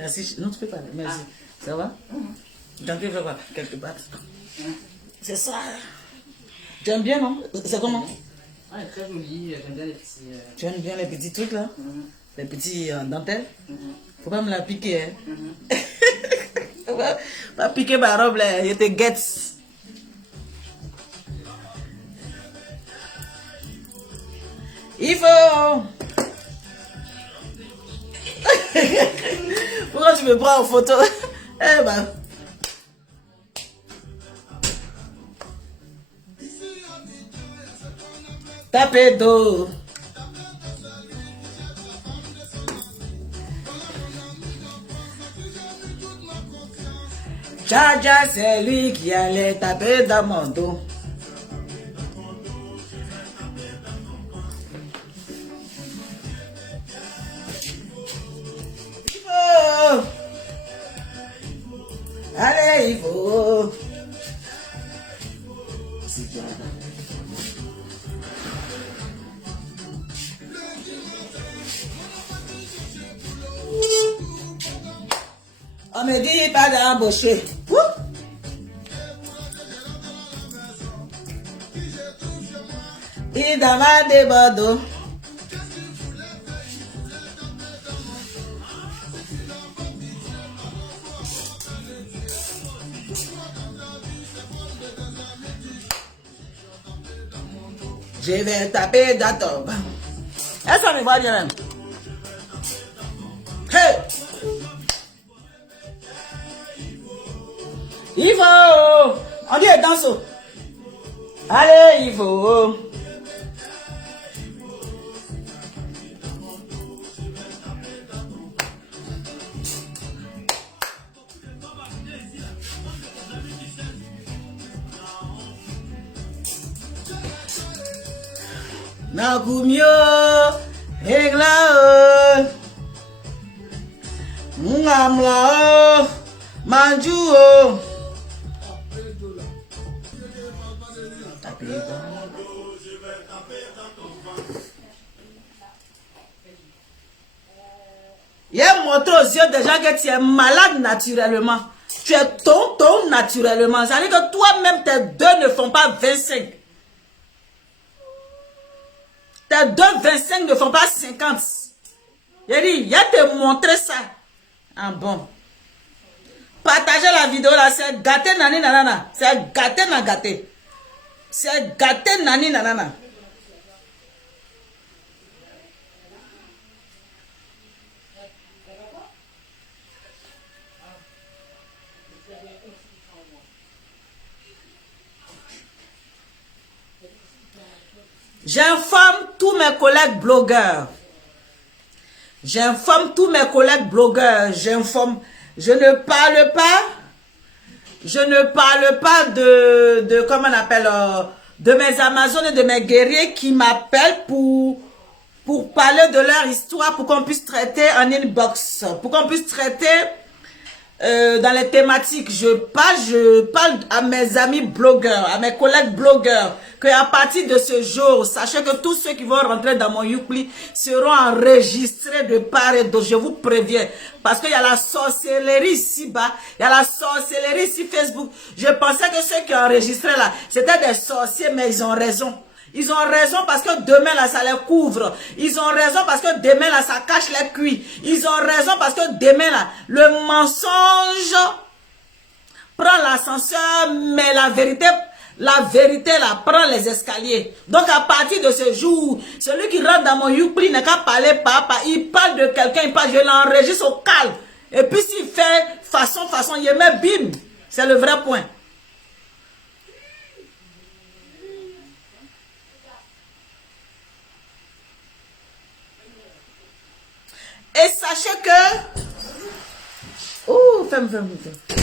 Merci. Non, tu peux pas. Merci. Ça va? J'en fais quoi? Quelque part. C'est ça. J'aime bien, non? C'est comment? Ouais, très joli. J'aime bien les petits... Tu aimes bien les petits trucs, là? Les petits dentelles? Faut pas me la piquer, hein? Faut pas piquer ma robe, là. Je te guette. Il faut... Pourquoi tu me prends en photo? Eh ben... Tapez d'eau. Jaja, c'est lui qui allait taper dans mon dos. Oh. Allez, il faut. On me dit pas d'embaucher. Il demande des Bordeaux. Je vais taper dans ton banc. Est-ce qu'on me voit bien même? Hey! Il faut! On dit danse. Allez, il faut! Nakumyo, Eglao, Ngamlao, Manjuo. Il y a montré aux yeux des gens que tu es malade naturellement. Tu es tonton naturellement. Ça veut dire que toi-même, tes deux ne font pas 25. Tes deux 25 ne font pas 50. J'ai dit, il y a te montrer ça. Ah bon. Partagez la vidéo là, c'est gâté nani nanana. C'est gâté na gâté. C'est gâté nani nanana. J'informe tous mes collègues blogueurs. J'informe tous mes collègues blogueurs. J'informe. Je ne parle pas. Je ne parle pas de comment on appelle, de mes Amazones et de mes guerriers qui m'appellent pour parler de leur histoire, pour qu'on puisse traiter en inbox, pour qu'on puisse traiter dans les thématiques. Je parle à mes amis blogueurs, à mes collègues blogueurs, qu'à partir de ce jour, sachez que tous ceux qui vont rentrer dans mon Youpli seront enregistrés de part et d'autre. Je vous préviens. Parce qu'il y a la sorcellerie ici-bas, il y a la sorcellerie ici Facebook. Je pensais que ceux qui ont enregistré là, c'était des sorciers, mais ils ont raison. Ils ont raison parce que demain là ça les couvre. Ils ont raison parce que demain là ça cache les cuits. Ils ont raison parce que demain là le mensonge prend l'ascenseur, mais la vérité là prend les escaliers. Donc à partir de ce jour, celui qui rentre dans mon Youpli n'a qu'à parler papa. Il parle de quelqu'un, il parle, je l'enregistre au calme. Et puis s'il fait façon, il met bim. C'est le vrai point. Et sachez que... Oh,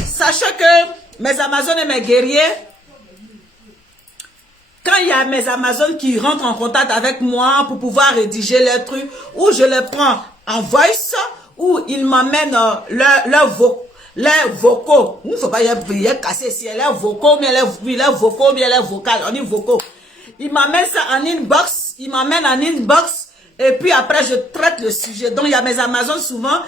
sachez que mes Amazones et mes guerriers, quand il y a mes Amazones qui rentrent en contact avec moi pour pouvoir rédiger les trucs, ou je les prends en voice, ou ils m'amènent leurs vocaux. Il ne faut pas y casser si elle est vocaux, mais elle est vocaux, mais elle est vocale. On dit vocaux. Ils m'amènent ça en inbox, et puis après je traite le sujet. Donc il y a mes Amazones souvent,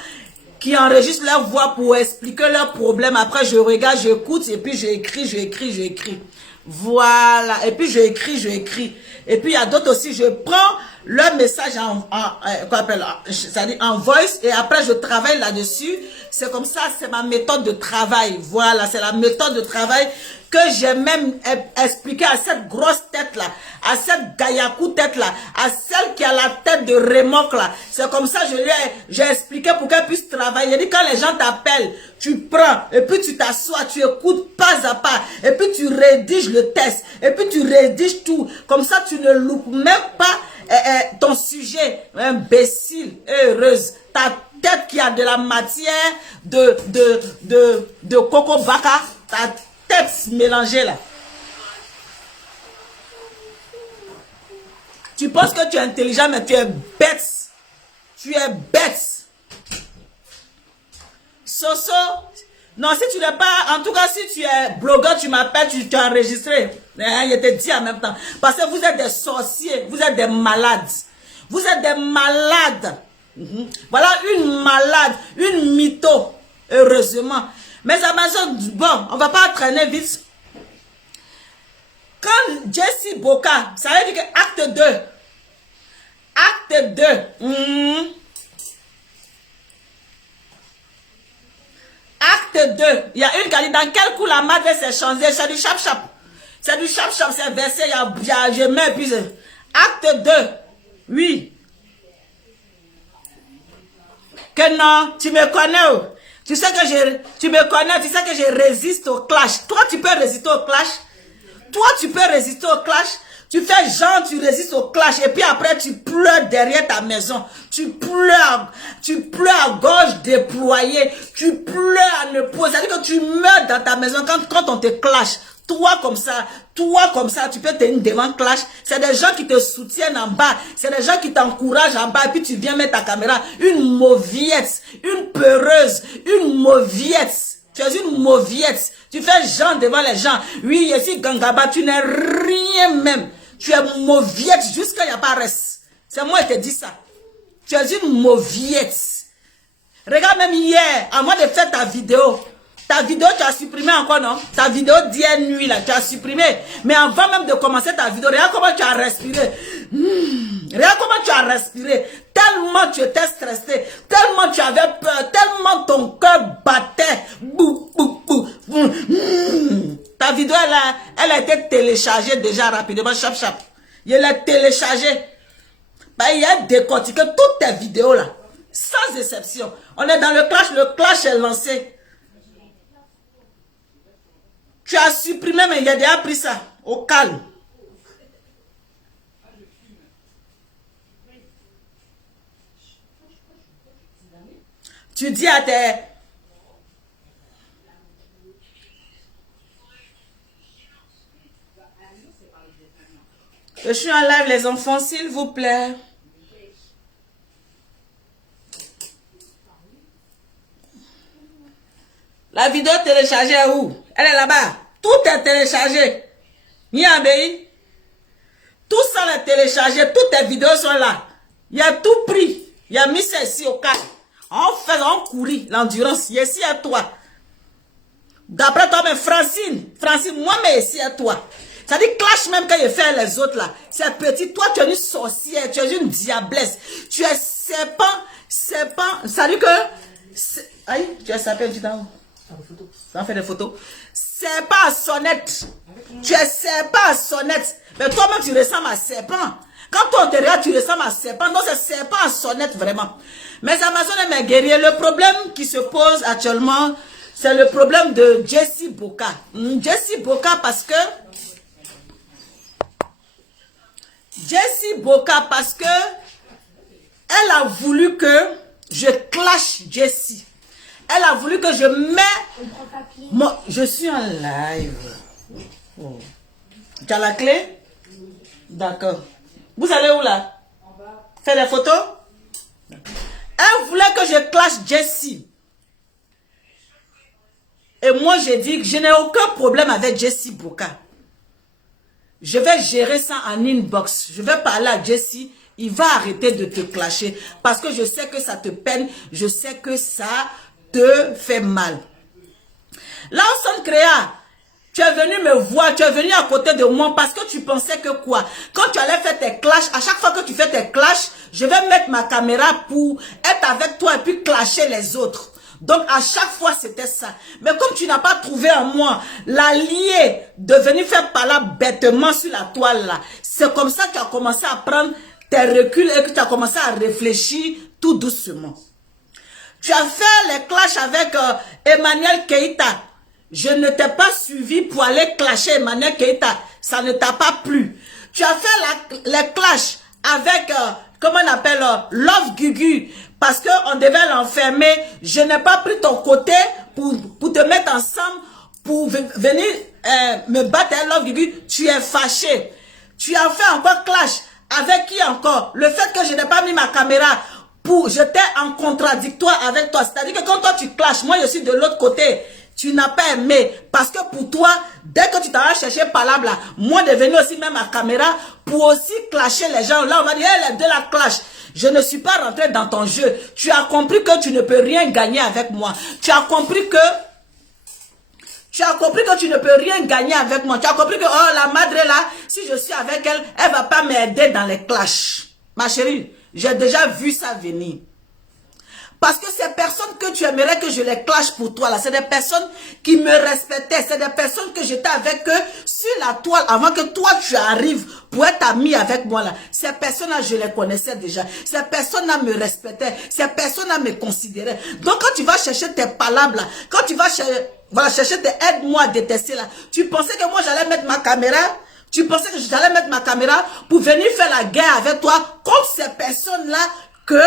qui enregistrent leur voix pour expliquer leurs problèmes. Après, je regarde, j'écoute et puis j'écris. Voilà. Et puis, j'écris. Et puis, il y a d'autres aussi, je prends leur message en voice et après, je travaille là-dessus. C'est comme ça, c'est ma méthode de travail. Voilà, c'est la méthode de travail que j'ai même expliqué à cette grosse tête-là, à cette gaillakou tête-là, à celle qui a la tête de remorque là. C'est comme ça, j'ai expliqué pour qu'elle puisse travailler. J'ai dit, quand les gens t'appellent, tu prends, et puis tu t'assois, tu écoutes pas à pas, et puis tu rédiges le test, et puis tu rédiges tout. Comme ça, tu ne loupes même pas ton sujet. Imbécile, heureuse, ta tête qui a de la matière de coco baka, ta tête mélangée là. Tu penses que tu es intelligent, mais tu es bête. Tu es bête. Soso. Non, si tu n'es pas, en tout cas, si tu es blogueur, tu m'appelles, tu as enregistré. Je te dis en même temps. Parce que vous êtes des sorciers, vous êtes des malades. Vous êtes des malades. Voilà une malade, une mytho. Heureusement. Mais Amazon, bon, on va pas traîner vite. Quand Jessie Boka, ça veut dire que acte 2. Acte 2. Acte 2. Il y a une qui a dit dans quel coup la madre s'est changée. C'est du chap-chap. C'est du chap-chap, c'est versé, je mets, puis acte 2. Oui. Que non, tu me connais. Oh. Tu sais que tu me connais, tu sais que je résiste au clash. Toi, tu peux résister au clash. Toi, tu peux résister au clash. Tu fais genre, tu résistes au clash. Et puis après, tu pleures derrière ta maison. Tu pleures à gorge déployée. Tu pleures à ne pas. C'est-à-dire que tu meurs dans ta maison quand on te clash. Toi comme ça, tu peux tenir devant clash. C'est des gens qui te soutiennent en bas. C'est des gens qui t'encouragent en bas. Et puis tu viens mettre ta caméra. Une mauviette, une peureuse, une mauviette. Tu es une mauviette. Tu fais genre devant les gens. Oui, ici, Gangaba, tu n'es rien même. Tu es mauviette jusqu'à il n'y a pas reste. C'est moi qui te dis ça. Tu es une mauviette. Regarde même hier, à moi de faire ta vidéo. Ta vidéo, tu as supprimé encore, non? Ta vidéo d'hier nuit, là, tu as supprimé. Mais avant même de commencer ta vidéo, regarde comment tu as respiré. Regarde comment tu as respiré. Tellement tu étais stressé. Tellement tu avais peur. Tellement ton cœur battait. Bou, bou, bou. Ta vidéo, elle a été téléchargée déjà rapidement. Chap, chap. Je l'ai téléchargée. Bah, il a décortiqué toutes tes vidéos, là. Sans exception. On est dans le clash est lancé. Tu as supprimé, mais il a déjà pris ça. Au calme. Tu dis à tes... Je suis en live, les enfants, s'il vous plaît. La vidéo téléchargée est où? Elle est là-bas. Tout est téléchargé. Niambéi. Tout ça est téléchargé. Toutes tes vidéos sont là. Il y a tout pris. Il y a mis ça ici au calme. On courit l'endurance. Ici à toi. D'après toi, mais Francine, moi, mais ici à toi. Ça dit clash même quand il fait les autres là. C'est petit. Toi, tu es une sorcière. Tu es une diablesse. Tu es serpent. Ça dit que... Aïe, tu es serpent, tu t'en... Ça fait des photos. Serpent à sonnette. Tu es serpent à sonnette. Mais toi-même, tu ressembles à serpent. Quand toi, on te regarde, tu ressembles à serpent. Donc, c'est serpent à sonnette, vraiment. Mes Amazones et mes guerriers, le problème qui se pose actuellement, c'est le problème de Jessie Boka. Jessie Boka parce que... elle a voulu que je clash Jessie. Elle a voulu que je mets... Je suis en live. Oh. Tu as la clé? D'accord. Vous allez où là? Faire des photos? Elle voulait que je clash Jessie. Et moi, j'ai dit que je n'ai aucun problème avec Jessie Boka. Je vais gérer ça en inbox. Je vais parler à Jessie il va arrêter de te clasher parce que je sais que ça te peine, je sais que ça te fait mal. Lawson Créa, tu es venu me voir, tu es venu à côté de moi parce que tu pensais que quoi? Quand tu allais faire tes clashs, à chaque fois que tu fais tes clashs, je vais mettre ma caméra pour être avec toi et puis clasher les autres. Donc à chaque fois c'était ça. Mais comme tu n'as pas trouvé en moi l'allié de venir faire par là bêtement sur la toile là, c'est comme ça que tu as commencé à prendre tes reculs et que tu as commencé à réfléchir tout doucement. Tu as fait les clashs avec Emmanuel Keïta. Je ne t'ai pas suivi pour aller clasher Emmanuel Keïta. Ça ne t'a pas plu. Tu as fait les clashs avec, comment on appelle, Love Gugu. Parce qu'on devait l'enfermer. Je n'ai pas pris ton côté pour te mettre ensemble, pour venir me battre avec Love Gugu. Tu es fâché. Tu as fait encore clash. Avec qui encore? Le fait que je n'ai pas mis ma caméra j'étais en contradictoire avec toi. C'est-à-dire que quand toi tu clashes, moi je suis de l'autre côté. Tu n'as pas aimé. Parce que pour toi, dès que tu t'as cherché palabre là, moi de venir aussi même ma caméra pour aussi clasher les gens. Là on va dire, hey, les deux la clash. Je ne suis pas rentré dans ton jeu. Tu as compris que tu ne peux rien gagner avec moi. Tu as compris que tu ne peux rien gagner avec moi. Tu as compris que, oh, la madre là, si je suis avec elle, elle ne va pas m'aider dans les clashs. Ma chérie, j'ai déjà vu ça venir. Parce que ces personnes que tu aimerais que je les clash pour toi, là, c'est des personnes qui me respectaient. C'est des personnes que j'étais avec eux sur la toile avant que toi tu arrives pour être ami avec moi, là. Ces personnes-là, je les connaissais déjà. Ces personnes-là me respectaient. Ces personnes-là me considéraient. Donc, quand tu vas chercher tes palabres, là, quand tu vas chercher tes aide-moi à détester, là, tu pensais que moi, j'allais mettre ma caméra? Tu pensais que j'allais mettre ma caméra pour venir faire la guerre avec toi contre ces personnes-là que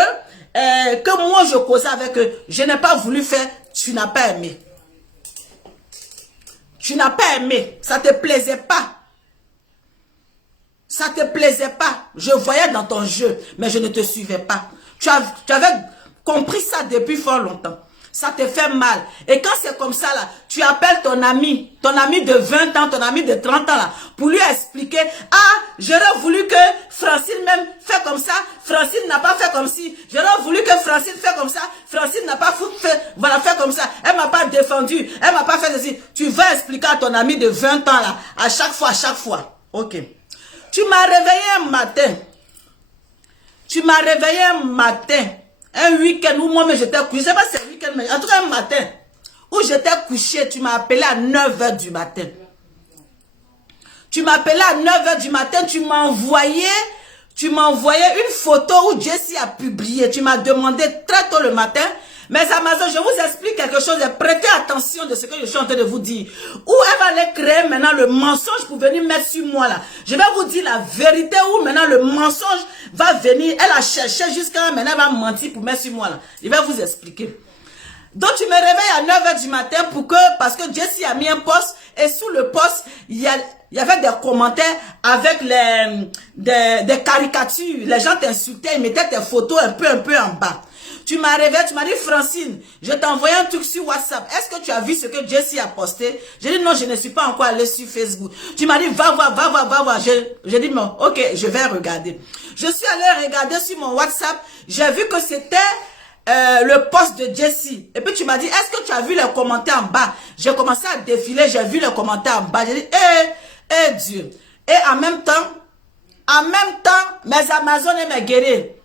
moi je causais avec eux. Je n'ai pas voulu faire, tu n'as pas aimé. Tu n'as pas aimé, ça te plaisait pas. Ça te plaisait pas. Je voyais dans ton jeu, mais je ne te suivais pas. Tu avais compris ça depuis fort longtemps. Ça te fait mal. Et quand c'est comme ça, là, tu appelles ton ami de 20 ans, ton ami de 30 ans, là, pour lui expliquer, ah, j'aurais voulu que Francine même fait comme ça, Francine n'a pas fait comme ci, j'aurais voulu que Francine fait comme ça, Francine n'a pas fait comme ça, elle m'a pas défendu, elle m'a pas fait ceci. Tu vas expliquer à ton ami de 20 ans, là, à chaque fois. Ok. Tu m'as réveillé un matin. Un week-end où moi, j'étais couché. Je ne sais pas si c'est un week-end, mais en tout cas un matin. Où j'étais couché, tu m'as appelé à 9 h du matin. Tu m'as appelé à 9 h du matin, tu m'as envoyé une photo où Jessie a publié. Tu m'as demandé très tôt le matin. Mais Amazon, je vous explique quelque chose. Prêtez attention de ce que je suis en train de vous dire. Où elle va aller créer maintenant le mensonge pour venir mettre sur moi là. Je vais vous dire la vérité où maintenant le mensonge va venir. Elle a cherché jusqu'à maintenant, elle va mentir pour mettre sur moi là. Je vais vous expliquer. Donc tu me réveilles à 9 h du matin parce que Jessie a mis un post et sous le post, il y avait des commentaires avec des caricatures. Les gens t'insultaient, ils mettaient tes photos un peu en bas. Tu m'as réveillé, tu m'as dit, Francine, je t'ai envoyé un truc sur WhatsApp. Est-ce que tu as vu ce que Jessie a posté? J'ai dit, non, je ne suis pas encore allé sur Facebook. Tu m'as dit, va voir. J'ai dit, non, ok, je vais regarder. Je suis allé regarder sur mon WhatsApp. J'ai vu que c'était le post de Jessie. Et puis tu m'as dit, est-ce que tu as vu les commentaires en bas? J'ai commencé à défiler, j'ai vu les commentaires en bas. J'ai dit, Dieu. Et en même temps, mes Amazones et mes guerriers.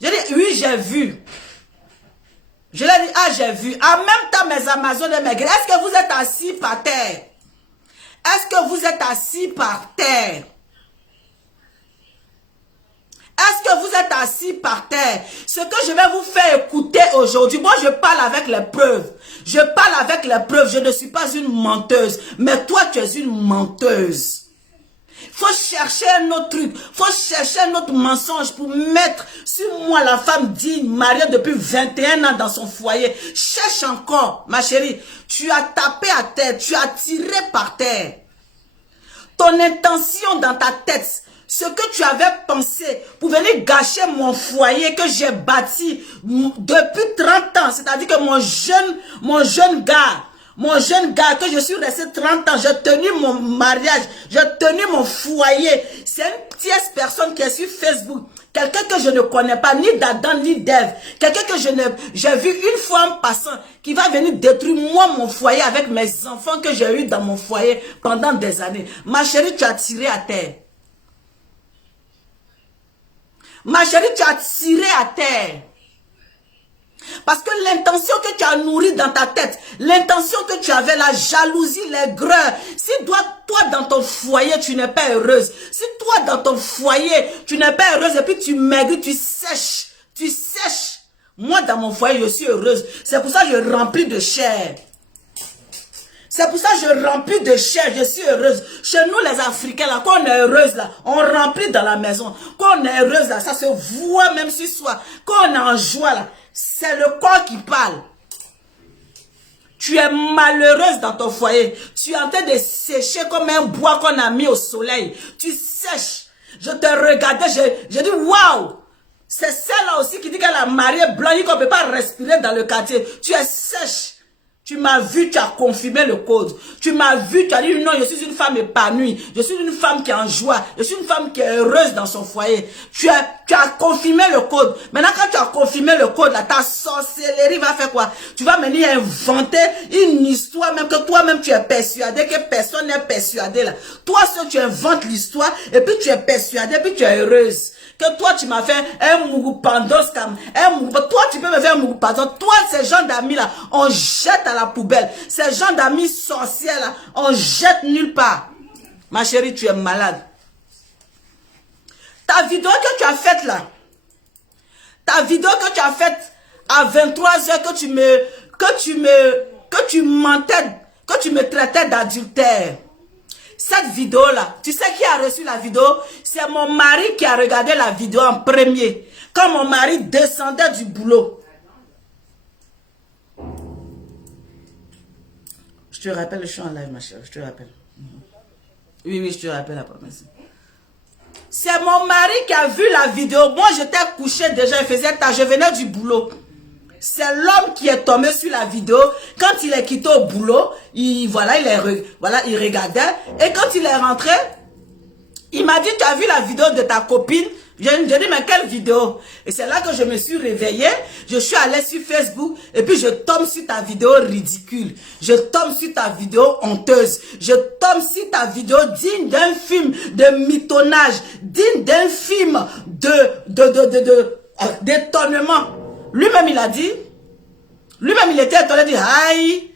J'ai dit, oui, j'ai vu. Je l'ai dit, ah, j'ai vu. En même temps, mes Amazones et mes guerriers, est-ce que vous êtes assis par terre? Est-ce que vous êtes assis par terre? Est-ce que vous êtes assis par terre? Ce que je vais vous faire écouter aujourd'hui, moi je parle avec les preuves. Je parle avec les preuves. Je ne suis pas une menteuse. Mais toi, tu es une menteuse. Faut chercher un autre truc. Faut chercher un autre mensonge pour mettre sur moi la femme digne, mariée depuis 21 ans dans son foyer. Cherche encore, ma chérie. Tu as tapé à terre. Tu as tiré par terre. Ton intention dans ta tête, ce que tu avais pensé pour venir gâcher mon foyer que j'ai bâti depuis 30 ans. C'est-à-dire que mon jeune gars, que je suis resté 30 ans, j'ai tenu mon mariage, j'ai tenu mon foyer. C'est une tierce personne qui est sur Facebook, quelqu'un que je ne connais pas, ni d'Adam, ni d'Ève, quelqu'un que j'ai vu une fois en passant, qui va venir détruire moi, mon foyer, avec mes enfants que j'ai eu dans mon foyer pendant des années. Ma chérie, tu as tiré à terre. Ma chérie, tu as tiré à terre. Parce que l'intention que tu as nourrie dans ta tête, l'intention que tu avais, la jalousie, l'aigreur, si toi dans ton foyer, tu n'es pas heureuse, si toi dans ton foyer, tu n'es pas heureuse et puis tu maigris, tu sèches, moi dans mon foyer, je suis heureuse. C'est pour ça que je remplis de chair. C'est pour ça que je remplis de chair, je suis heureuse. Chez nous les Africains, là, quand on est heureuse, là, on remplit dans la maison. Quand on est heureuse, là, ça se voit même sur soi. Quand on est en joie, là, c'est le corps qui parle. Tu es malheureuse dans ton foyer. Tu es en train de sécher comme un bois qu'on a mis au soleil. Tu sèches. Je te regardais, j'ai dit waouh. C'est celle-là aussi qui dit qu'elle a marié blanc et qu'on ne peut pas respirer dans le quartier. Tu es sèche. Tu m'as vu, tu as confirmé le code. Tu m'as vu, tu as dit non, je suis une femme épanouie. Je suis une femme qui est en joie. Je suis une femme qui est heureuse dans son foyer. Tu as confirmé le code. Maintenant, quand tu as confirmé le code, là, ta sorcellerie va faire quoi? Tu vas venir inventer une histoire, même que toi-même tu es persuadé, que personne n'est persuadé là. Toi seul, tu inventes l'histoire, et puis tu es persuadé, et puis tu es heureuse. Que toi, tu m'as fait un mouroupandos comme toi, tu peux me faire un mouroupandos. Toi, ces gens d'amis là, on jette à la poubelle. Ces gens d'amis sorciers là, on jette nulle part. Ma chérie, tu es malade. Ta vidéo que tu as faite là, ta vidéo que tu as faite à 23h, que tu mentais, que tu me traitais d'adultère. Cette vidéo-là, tu sais qui a reçu la vidéo? C'est mon mari qui a regardé la vidéo en premier. Quand mon mari descendait du boulot. Je te rappelle, je suis en live, ma chérie, je te rappelle. Oui, je te rappelle la promesse. C'est mon mari qui a vu la vidéo. Moi, j'étais couchée déjà, il faisait tard, je venais du boulot. C'est l'homme qui est tombé sur la vidéo. Quand il est quitté au boulot, il regardait. Et quand il est rentré, il m'a dit, tu as vu la vidéo de ta copine? J'ai dit, mais quelle vidéo? Et c'est là que je me suis réveillée. Je suis allée sur Facebook. Et puis je tombe sur ta vidéo ridicule. Je tombe sur ta vidéo honteuse. Je tombe sur ta vidéo digne d'un film de mitonnage. Digne d'un film d'étonnement. Lui-même, il a dit, lui-même, il était étonné, il dit, aïe,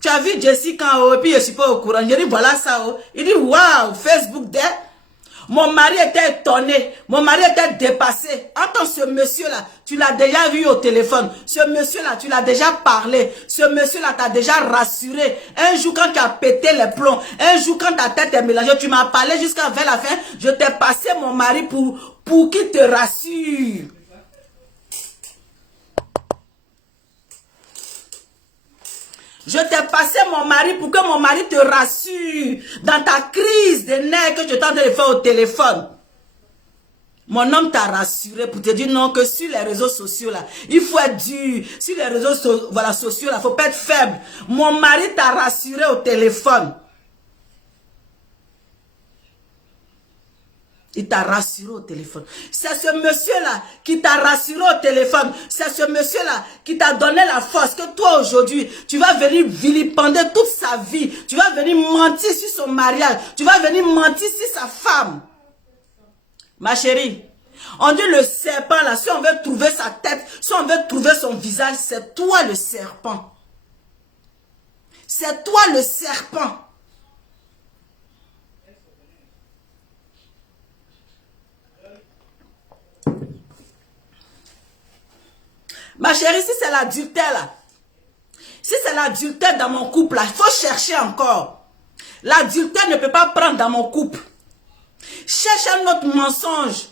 tu as vu Jessica en haut, et puis je ne suis pas au courant. J'ai dit, voilà ça, oh. Il dit, waouh, Facebook dead. Mon mari était étonné, mon mari était dépassé. Entends, ce monsieur-là, tu l'as déjà vu au téléphone. Ce monsieur-là, tu l'as déjà parlé. Ce monsieur-là t'a déjà rassuré. Un jour, quand tu as pété les plombs, un jour, quand ta tête est mélangée, tu m'as parlé jusqu'à vers la fin. Je t'ai passé mon mari pour qu'il te rassure. Je t'ai passé mon mari pour que mon mari te rassure dans ta crise de nerfs que je t'en train de faire au téléphone. Mon homme t'a rassuré pour te dire non, que sur les réseaux sociaux là, il faut être dur. Sur les réseaux sociaux là, il ne faut pas être faible. Mon mari t'a rassuré au téléphone. Il t'a rassuré au téléphone. C'est ce monsieur-là qui t'a rassuré au téléphone. C'est ce monsieur-là qui t'a donné la force que toi aujourd'hui, tu vas venir vilipender toute sa vie. Tu vas venir mentir sur son mariage. Tu vas venir mentir sur sa femme. Ma chérie, on dit le serpent là, si on veut trouver sa tête, si on veut trouver son visage, c'est toi le serpent. C'est toi le serpent. Ma chérie, si c'est l'adultère là, si c'est l'adultère dans mon couple là, il faut chercher encore. L'adultère ne peut pas prendre dans mon couple. Cherche un autre mensonge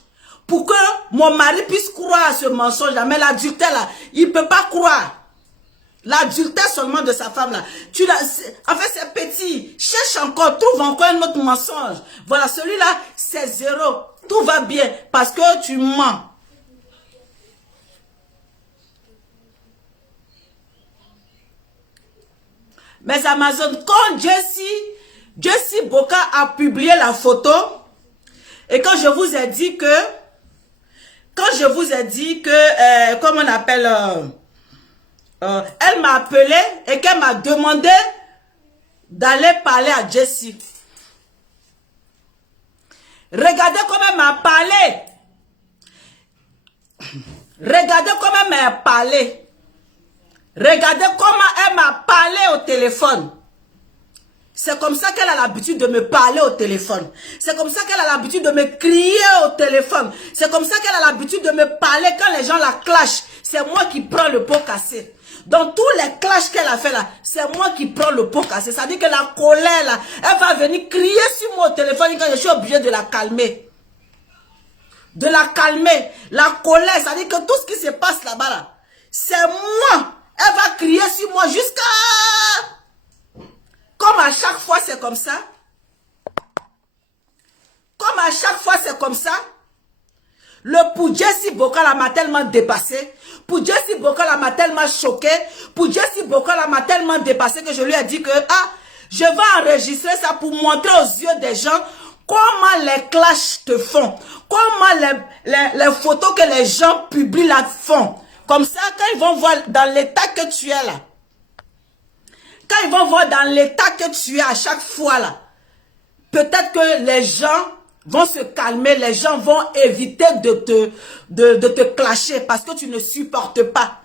pour que mon mari puisse croire à ce mensonge là. Mais l'adultère là, il ne peut pas croire. L'adultère seulement de sa femme là. En fait, c'est petit. Cherche encore, trouve encore un autre mensonge. Voilà, celui-là, c'est zéro. Tout va bien parce que tu mens. Mes Amazones, quand Jessie Boka a publié la photo, et quand je vous ai dit que quand je vous ai dit que, comment on appelle, elle m'a appelé et qu'elle m'a demandé d'aller parler à Jessie. Regardez comment elle m'a parlé. Regardez comment elle m'a parlé. Regardez comment elle m'a parlé au téléphone. C'est comme ça qu'elle a l'habitude de me parler au téléphone. C'est comme ça qu'elle a l'habitude de me crier au téléphone. C'est comme ça qu'elle a l'habitude de me parler quand les gens la clashent. C'est moi qui prends le pot cassé. Dans tous les clashs qu'elle a fait là, c'est moi qui prends le pot cassé. Ça veut dire que la colère là, elle va venir crier sur moi au téléphone quand je suis obligé de la calmer. De la calmer. La colère, ça veut dire que tout ce qui se passe là-bas là, c'est moi. Elle va crier sur moi jusqu'à... Comme à chaque fois c'est comme ça. Comme à chaque fois c'est comme ça. Le pour Jessie Bokala m'a tellement dépassé. Pour Jessie Bokala m'a tellement choqué. Pour Jessie Bokala m'a tellement dépassé que je lui ai dit que je vais enregistrer ça pour montrer aux yeux des gens comment les clashs te font. Comment les photos que les gens publient là font. Comme ça, quand ils vont voir dans l'état que tu es là. Quand ils vont voir dans l'état que tu es à chaque fois là. Peut-être que les gens vont se calmer. Les gens vont éviter de te clasher parce que tu ne supportes pas.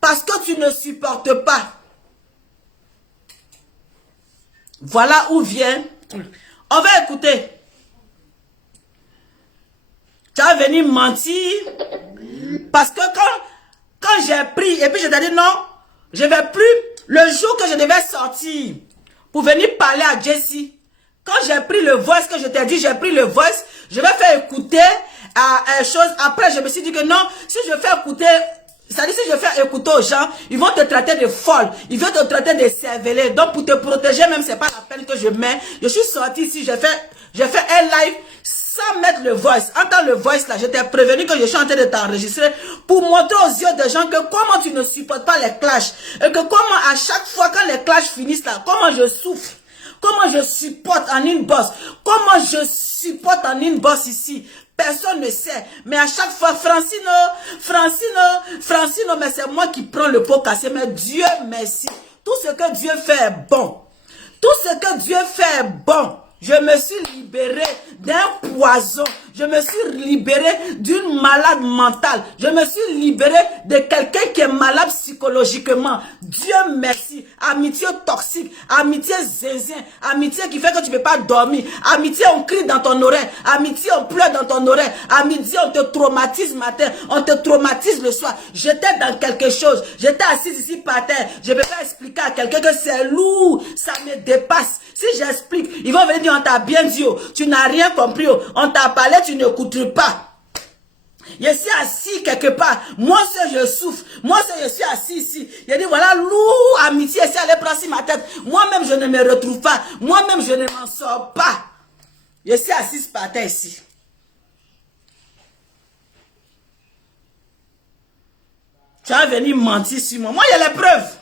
Parce que tu ne supportes pas. Voilà où vient. On va écouter. Tu vas venir mentir. Parce que quand j'ai pris, et puis je t'ai dit non, je vais plus, le jour que je devais sortir pour venir parler à Jessie, quand j'ai pris le voice, que je t'ai dit, j'ai pris le voice, je vais faire écouter à chose. Après, je me suis dit que non, si je fais écouter, c'est-à-dire si je fais écouter aux gens, ils vont te traiter de folle, ils vont te traiter de cervelée. Donc pour te protéger même, c'est pas la peine que je mets. Je suis sorti ici, j'ai fait un live sans mettre le voice. Entends le voice là, je t'ai prévenu que je suis en train de t'enregistrer pour montrer aux yeux des gens que comment tu ne supportes pas les clashs. Et que comment à chaque fois quand les clashs finissent là, comment je souffre. Comment je supporte en inbox. Comment je supporte en inbox ici. Personne ne sait. Mais à chaque fois, Francino, mais c'est moi qui prends le pot cassé. Mais Dieu merci. Tout ce que Dieu fait est bon. Tout ce que Dieu fait est bon. Je me suis libéré d'un poison. Je me suis libéré d'une malade mentale. Je me suis libéré de quelqu'un qui est malade psychologiquement. Dieu merci. Amitié toxique, amitié zinzin, amitié qui fait que tu ne peux pas dormir. Amitié, on crie dans ton oreille. Amitié, on pleure dans ton oreille. Amitié, on te traumatise matin. On te traumatise le soir. J'étais dans quelque chose. J'étais assise ici par terre. Je ne peux pas expliquer à quelqu'un que c'est lourd. Ça me dépasse. Si j'explique, ils vont venir dire on t'a bien dit, oh, tu n'as rien compris, oh, on t'a parlé, tu n'écoutes pas. Je suis assis quelque part, moi seul je souffre, moi seul je suis assis ici. Il dit voilà, lourd amitié, c'est allé prendre sur ma tête. Moi-même je ne me retrouve pas, moi-même je ne m'en sors pas. Je suis assise par terre ici. Tu vas venir mentir sur moi. Moi j'ai les preuves.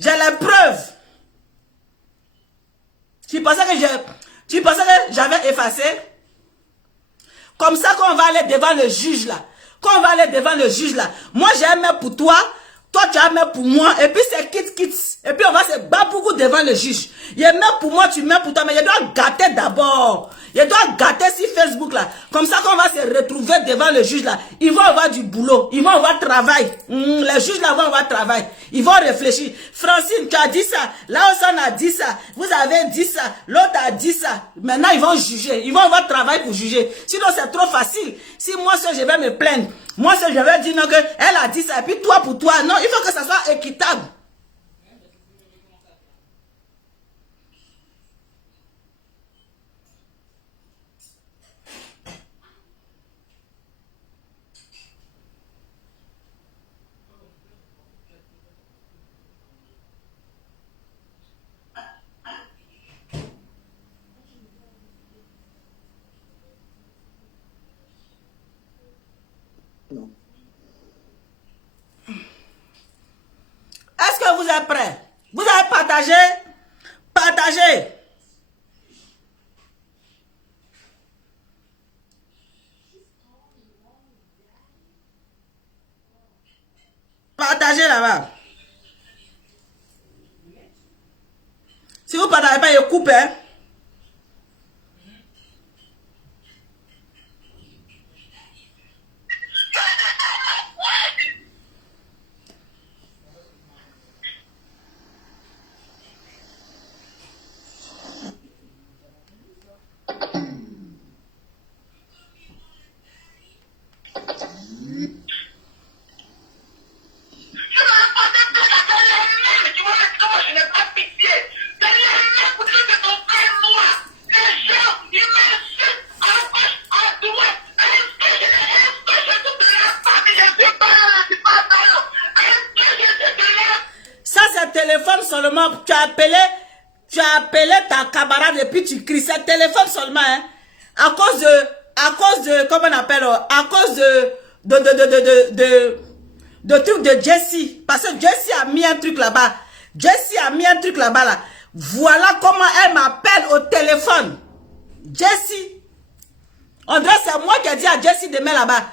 J'ai les preuves. Tu pensais que j'avais effacé? Comme ça, quand on va aller devant le juge là, moi j'ai un main pour toi, toi tu as un main pour moi, et puis c'est kit. Et puis on va se battre beaucoup devant le juge. Il est main pour moi, tu mets pour toi, mais je dois gâter d'abord. Je dois gâter sur Facebook là. Comme ça, quand on va se retrouver devant le juge là, ils vont avoir du boulot, ils vont avoir travail. Les juges là vont avoir travail. Ils vont réfléchir. Francine, tu as dit ça. Laosan a dit ça. Vous avez dit ça. L'autre a dit ça. Maintenant, ils vont juger. Ils vont avoir travail pour juger. Sinon, c'est trop facile. Si moi seul, je vais me plaindre. Moi seul, je vais dire non, que elle a dit ça. Et puis toi pour toi. Non, il faut que ça soit équitable. Non. Est-ce que vous êtes prêts? Vous avez partagé? Partagez. là-bas. Si vous ne parlez pas, je coupe, hein. Ça, c'est téléphone seulement. Tu as appelé ta camarade et puis tu cries. C'est téléphone seulement, hein. À cause de, comment on appelle, à cause de truc de Jessie. Parce que Jessie a mis un truc là-bas. Jessie a mis un truc là-bas, là. Voilà comment elle m'appelle au téléphone. Jessie. On dirait c'est moi qui ai dit à Jessie de mettre là-bas.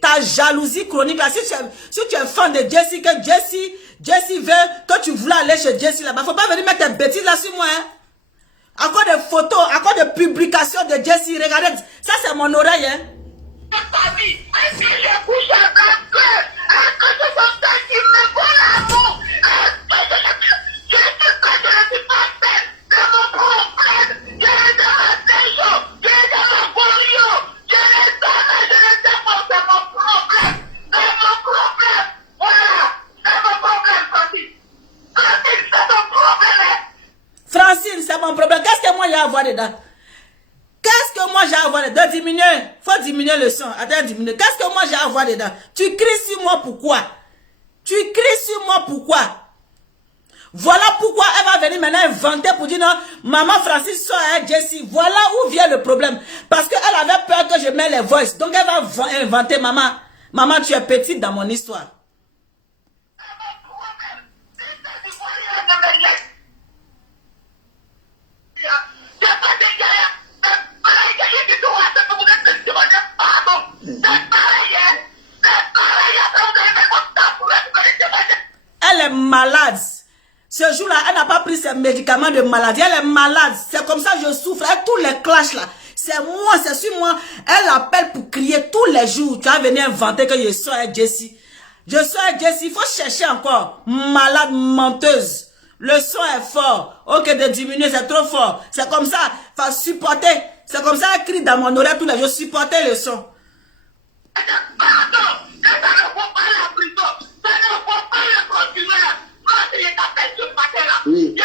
Ta jalousie chronique là. Si tu es fan de Jessie, que Jessie veut que tu voulais aller chez Jessie là-bas. Faut pas venir mettre tes bêtises là sur moi, hein. À cause de photos, à cause de publications de Jessie, regardez, ça c'est mon oreille, hein. Francine, c'est mon problème. Qu'est-ce que moi j'ai à voir dedans? Qu'est-ce que moi j'ai à voir dedans? Diminuer. Faut diminuer le son. Attends, diminuer. Qu'est-ce que moi j'ai à voir dedans? Tu cries sur moi pourquoi? Tu cries sur moi pourquoi? Voilà pourquoi elle va venir maintenant inventer pour dire non, maman Francis soit avec Jessie. Voilà où vient le problème. Parce qu'elle avait peur que je mette les voices. Donc elle va inventer maman. Maman, tu es petite dans mon histoire. Elle est malade. Ce jour-là, elle n'a pas pris ses médicaments de maladie. Elle est malade. C'est comme ça que je souffre. Elle, tous les clashs là. C'est moi, c'est sur moi. Elle appelle pour crier tous les jours. Tu vas venir inventer que je suis avec Jessie. Je suis avec Jessie. Il faut chercher encore. Malade, menteuse. Le son est fort. Ok, de diminuer, c'est trop fort. C'est comme ça. Il faut supporter. C'est comme ça qu'elle crie dans mon oreille tous les jours. Supporter le son. Oui.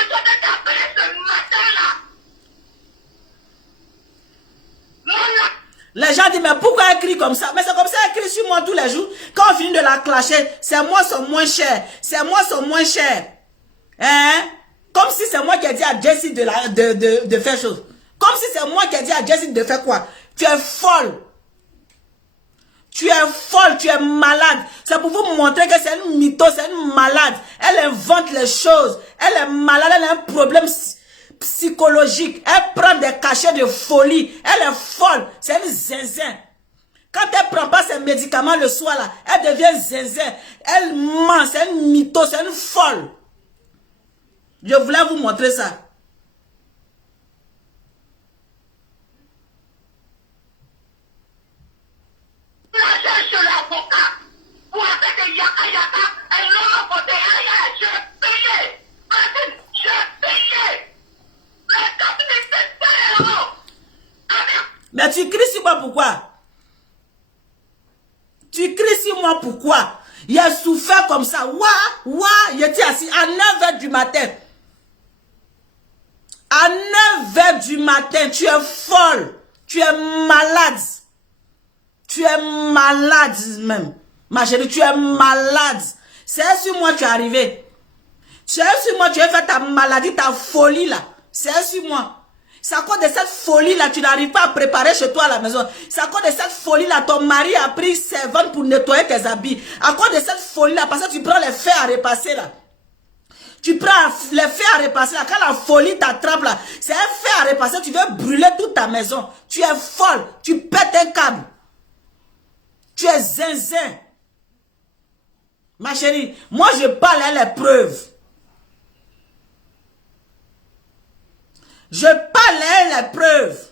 Les gens disent, mais pourquoi elle crie comme ça? Mais c'est comme ça qu'elle crie sur moi tous les jours. Quand on finit de la clasher, c'est moi son moins cher. C'est moi son moins cher. Hein? Comme si c'est moi qui ai dit à Jessie de faire chose. Comme si c'est moi qui ai dit à Jessie de faire quoi? Tu es folle. Tu es folle, tu es malade. C'est pour vous montrer que c'est une mytho, c'est une malade. Elle invente les choses. Elle est malade, elle a un problème psychologique. Elle prend des cachets de folie. Elle est folle. C'est une zinzin. Quand elle prend pas ses médicaments le soir, là, elle devient zinzin. Elle ment, c'est une mytho, c'est une folle. Je voulais vous montrer ça. Mais tu cries sur moi pourquoi? Tu cries sur moi pourquoi? Il a souffert comme ça. Il était assis à 9 h du matin. À 9 h du matin, tu es folle. Tu es malade. Tu es malade même. Ma chérie, tu es malade. C'est sur moi tu es arrivé. C'est sur moi tu as fait ta maladie, ta folie là. C'est sur moi. C'est à cause de cette folie-là, tu n'arrives pas à préparer chez toi à la maison. C'est à cause de cette folie-là, ton mari a pris servante pour nettoyer tes habits. À cause de cette folie-là, parce que tu prends les fers à repasser là. Tu prends les fers à repasser là. Quand la folie t'attrape là, c'est un fer à repasser, tu veux brûler toute ta maison. Tu es folle, tu pètes un câble. Tu es zinzin. Ma chérie, moi je parle à les preuves. Je parle à les preuves.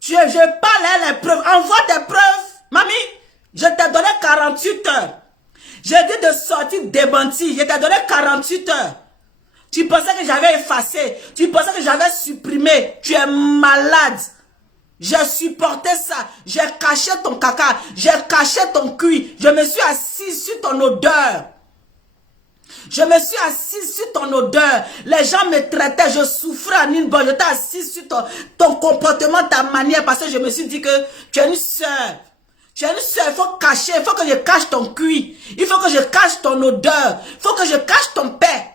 Je parle à les preuves. Envoie tes preuves. Mamie, je t'ai donné 48 heures. J'ai dit de sortir démenti. Je t'ai donné 48 heures. Tu pensais que j'avais effacé. Tu pensais que j'avais supprimé. Tu es malade. J'ai supporté ça. J'ai caché ton caca. J'ai caché ton cuit. Je me suis assis sur ton odeur. Je me suis assis sur ton odeur. Les gens me traitaient. Je souffrais à Ninbon. Je t'ai assis sur ton comportement, ta manière. Parce que je me suis dit que tu es une soeur. Tu es une soeur. Il faut cacher. Il faut que je cache ton cuit. Il faut que je cache ton odeur. Il faut que je cache ton père.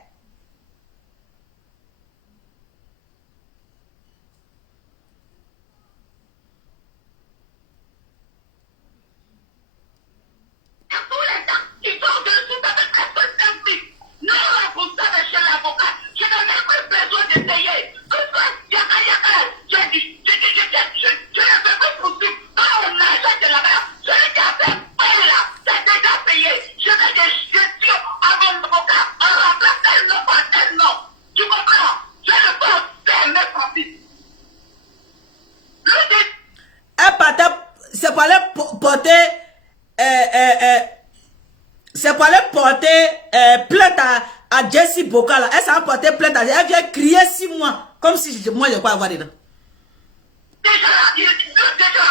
C'est pour aller porter plainte à Jessie Boka. Elle s'est porté plainte à elle vient crier 6 mois. Comme si moi je peux avoir dedans. Déjà,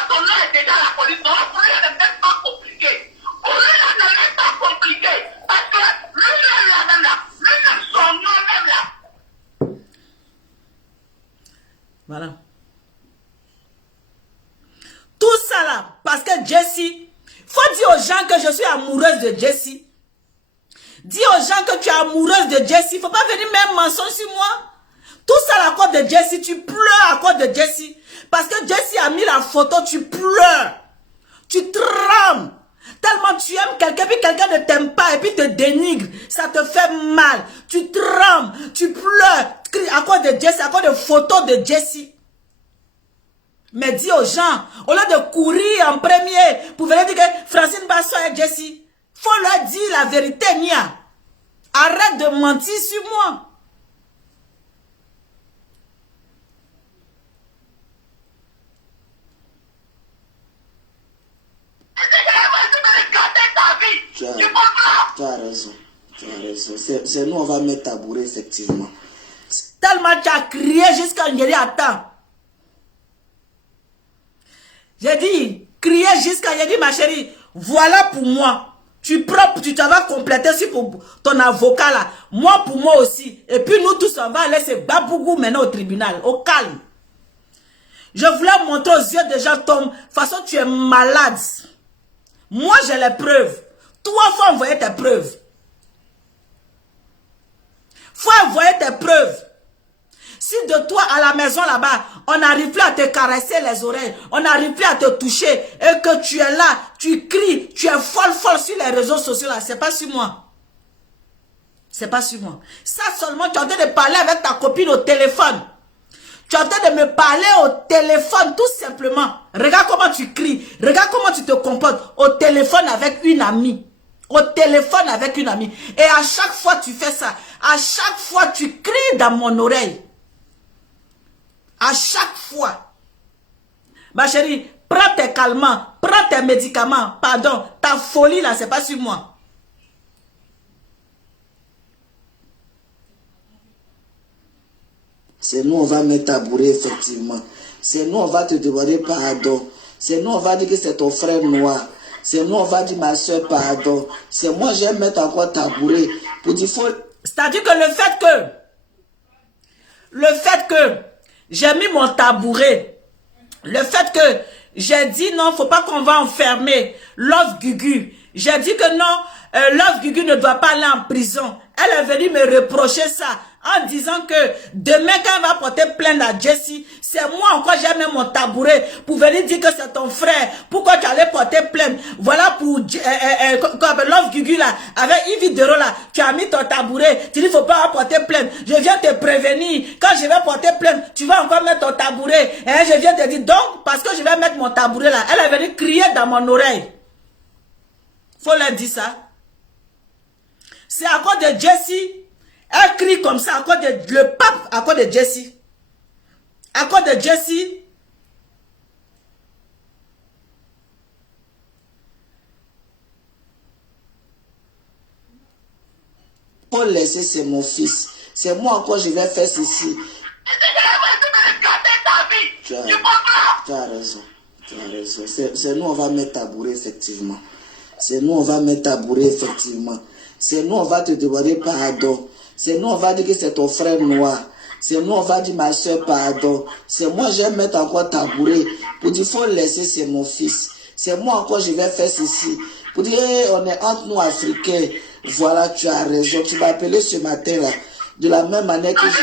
ton nom est déjà la police. Ton nom n'est même pas compliqué. Pour lui, là, n'est même pas compliqué. Parce que lui-même là, lui-même son nom même là. Voilà. Tout ça là, parce que Jessie, faut dire aux gens que je suis amoureuse de Jessie. Dis aux gens que tu es amoureuse de Jessie. Faut pas venir même mensonge sur moi. Tout ça à cause de Jessie. Tu pleures à cause de Jessie. Parce que Jessie a mis la photo, tu pleures. Tu trembles. Tellement tu aimes quelqu'un, puis quelqu'un ne t'aime pas, et puis te dénigre. Ça te fait mal. Tu trembles, tu pleures. Tu cries à cause de Jessie, à cause de photos de Jessie. Mais dis aux gens, au lieu de courir en premier pour venir dire que Francine Basso et Jessie, faut leur dire la vérité, Nia. Arrête de mentir sur moi. Tu as raison. Tu as raison. C'est nous, on va mettre tabouret, effectivement. Tellement tu as crié jusqu'à Ngeri attend. J'ai dit, crier jusqu'à Ngeri, ma chérie, voilà pour moi. Tu propre, tu t'en vas compléter sur pour ton avocat là. Moi pour moi aussi. Et puis nous tous, on va laisser Babougou maintenant au tribunal, au calme. Je voulais montrer aux yeux des gens, Tom, de toute façon tu es malade. Moi j'ai les preuves. Toi, faut envoyer tes preuves. Faut envoyer tes preuves. Si de toi à la maison là-bas, on n'arrive plus à te caresser les oreilles, on n'arrive plus à te toucher, et que tu es là, tu cries, tu es folle sur les réseaux sociaux là, c'est pas sur moi. C'est pas sur moi. Ça seulement, tu es en train de parler avec ta copine au téléphone. Tu es en train de me parler au téléphone, tout simplement. Regarde comment tu cries, regarde comment tu te comportes au téléphone avec une amie. Au téléphone avec une amie. Et à chaque fois tu fais ça, à chaque fois tu cries dans mon oreille. À chaque fois. Ma chérie, prends tes calmants, prends tes médicaments. Pardon, ta folie là, c'est pas sur moi. C'est nous, on va mettre tabouret, effectivement. C'est nous, on va te demander pardon. C'est nous, on va dire que c'est ton frère noir. C'est nous, on va dire ma soeur pardon. C'est moi, je vais mettre encore tabouret. Pour dire, faut... C'est-à-dire que le fait que j'ai mis mon tabouret, le fait que j'ai dit non, faut pas qu'on va enfermer Love Gugu. J'ai dit que non, Love Gugu ne doit pas aller en prison. Elle est venue me reprocher ça en disant que demain quand elle va porter plainte à Jessie, c'est moi encore j'ai mis mon tabouret pour venir dire que c'est ton frère. Pourquoi tu allais porter plainte? Voilà pour Love Gugu là, avec Yves Dero là, tu as mis ton tabouret. Tu dis faut pas porter plainte. Je viens te prévenir. Quand je vais porter plainte, tu vas encore mettre ton tabouret. Et je viens te dire donc, parce que je vais mettre mon tabouret là, elle est venue crier dans mon oreille. Faut leur dire ça. C'est à cause de Jessie. Elle crie comme ça à cause de le pape, à cause de Jessie. À cause de Jessie. Faut laisser, c'est mon fils. C'est moi encore, je vais faire ceci. Tu as raison. Tu as raison. C'est nous, on va mettre tabouret, effectivement. C'est nous, on va mettre tabouret, effectivement. C'est nous, on va te demander pardon. C'est nous, on va dire que c'est ton frère noir. C'est nous, on va dire ma soeur, pardon. C'est moi, je vais mettre encore tabouret. Pour dire, faut laisser, c'est mon fils. C'est moi encore, je vais faire ceci. Pour dire, hey, on est entre nous, Africains. Voilà, tu as raison. Tu m'as appelé ce matin-là. De la même manière que je...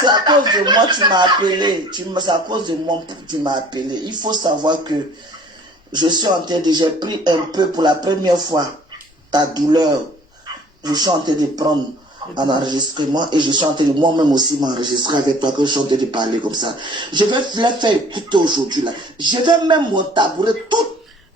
C'est à cause de moi tu m'as appelé. C'est à cause de moi tu m'as appelé. Il faut savoir que je suis en train de... J'ai pris un peu pour la première fois ta douleur. Je suis en train de prendre un enregistrement et je suis en train de moi-même aussi m'enregistrer avec toi que je suis en train de parler comme ça. Je vais les faire écouter aujourd'hui là. Je vais même mon tabouret tout.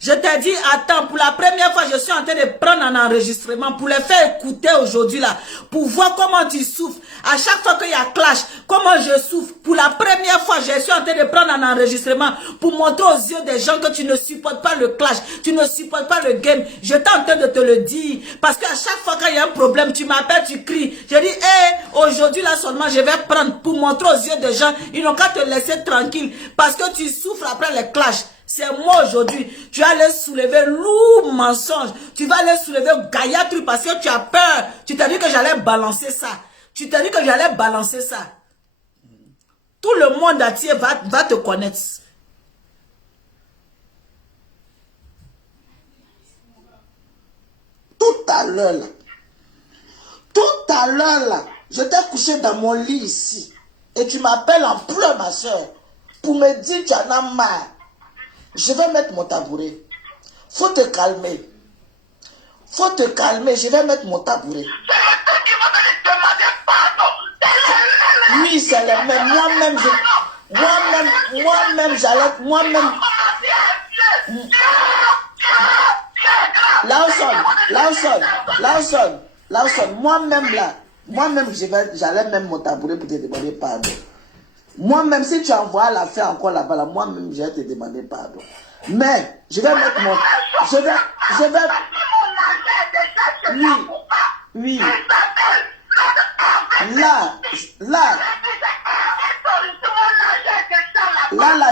Je t'ai dit, attends, pour la première fois, je suis en train de prendre un enregistrement pour les faire écouter aujourd'hui là, pour voir comment tu souffres. À chaque fois qu'il y a clash, comment je souffre. Pour la première fois, je suis en train de prendre un enregistrement pour montrer aux yeux des gens que tu ne supportes pas le clash, tu ne supportes pas le game. Je suis en train de te le dire, parce qu'à chaque fois qu'il y a un problème, tu m'appelles, tu cries. Je dis, hé, aujourd'hui là seulement, je vais prendre pour montrer aux yeux des gens, ils n'ont qu'à te laisser tranquille, parce que tu souffres après les clashs. C'est moi aujourd'hui. Tu vas aller soulever lourd mensonge. Tu vas aller soulever gaillard truc parce que tu as peur. Tu t'as dit que j'allais balancer ça. Tu t'as dit que j'allais balancer ça. Tout le monde entier va te connaître. Tout à l'heure là, je t'ai couché dans mon lit ici. Et tu m'appelles en pleurs, ma soeur, pour me dire que tu en as marre. Je vais mettre mon tabouret. Faut te calmer. Faut te calmer. Je vais mettre mon tabouret. Oui, c'est le même. Moi-même, j'allais. Moi-même. Lawson. Moi-même, j'allais même mon tabouret pour te demander pardon. Moi-même, si tu envoies l'affaire encore là-bas, là, moi-même, je vais te demander pardon. Mais, je vais mettre mon... Je vais... Oui. Là,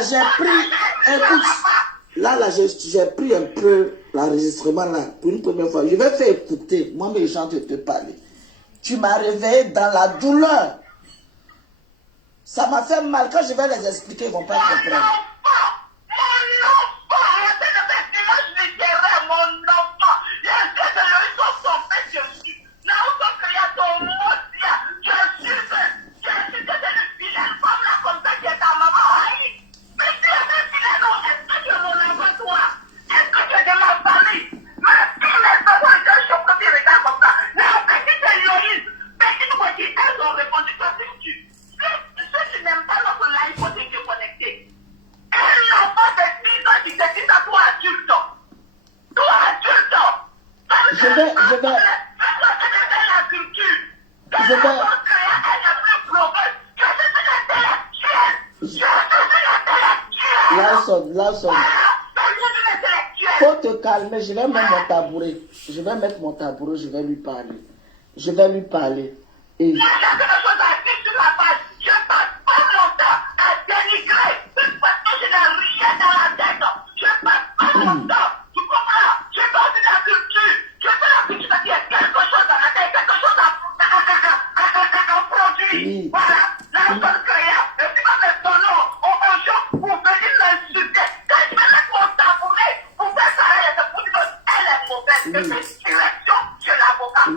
j'ai pris... Écoute, là, j'ai pris un peu l'enregistrement là, pour une première fois. Je vais faire écouter. Moi, mes gens, je te parler. Tu m'as réveillé dans la douleur. Ça m'a fait mal. Quand je vais les expliquer, ils ne vont pas comprendre. Lawson, faut te calmer, je vais mettre mon tabouret. Je vais mettre mon tabouret, je vais lui parler. Et...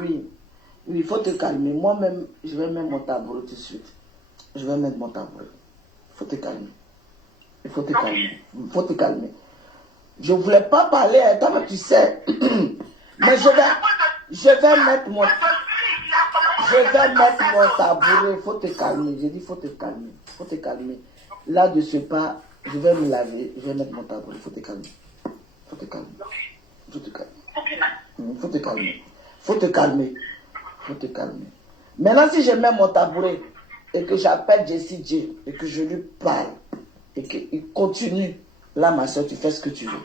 Oui, il faut te calmer. Moi-même, je vais mettre mon tabouret tout de suite. Je vais mettre mon tabouret. Il faut te calmer. Il faut te calmer. Je ne voulais pas parler, toi, mais tu sais. Mais je vais mettre mon tabouret. Il faut te calmer. J'ai dit, il faut te calmer. Faut te calmer. Là, de ce pas, je vais me laver. Je vais mettre mon tabouret. Il faut te calmer. Faut te calmer. Faut te calmer. Faut te calmer. Faut te calmer. Faut te calmer. Maintenant, si je mets mon tabouret et que j'appelle Jessie J et que je lui parle et qu'il continue, là, ma soeur, tu fais ce que tu veux.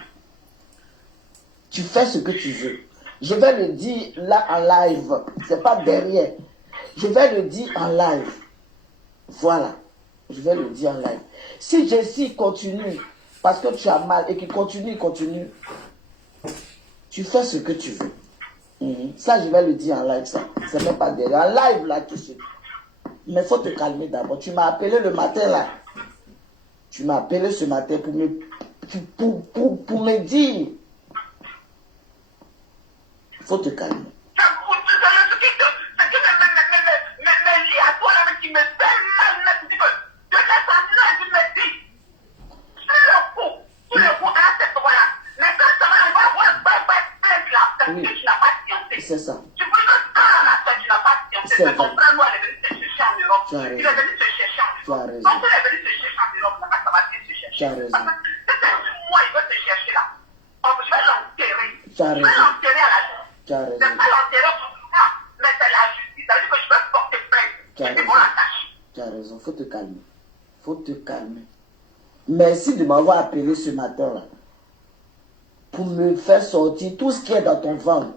Tu fais ce que tu veux. Je vais le dire là en live. C'est pas derrière. Je vais le dire en live. Voilà. Je vais le dire en live. Si Jessie continue parce que tu as mal et qu'il continue, tu fais ce que tu veux. Ça, je vais le dire en live, ça. C'est même pas derrière. En live, là, tout de suite. Mais il faut te calmer d'abord. Tu m'as appelé le matin, là. Tu m'as appelé ce matin pour me dire. Il faut te calmer. Oui, c'est ça. C'est vrai. Tu as raison. Tu as raison. Tu as raison. Tu as raison. Tu as raison. Tu as raison. Faut te calmer. Faut te calmer. Merci de m'avoir appelé ce matin-là pour me faire sortir tout ce qui est dans ton ventre.